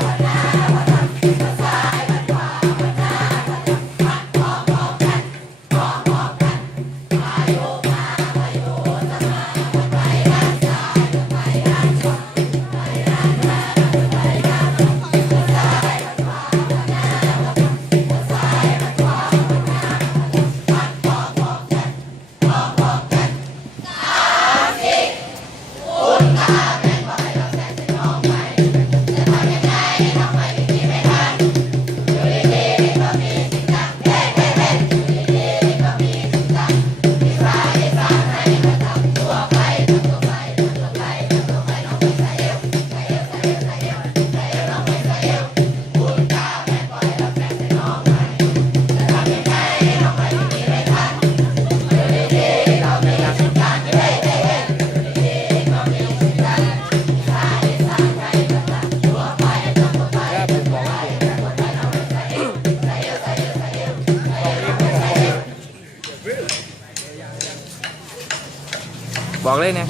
Bye. บอกเลยเนี่ย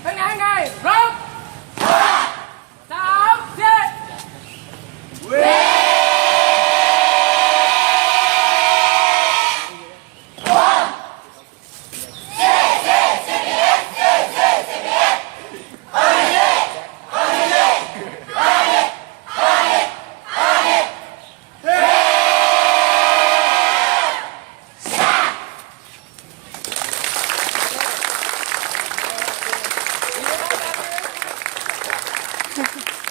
Hang on. Gracias.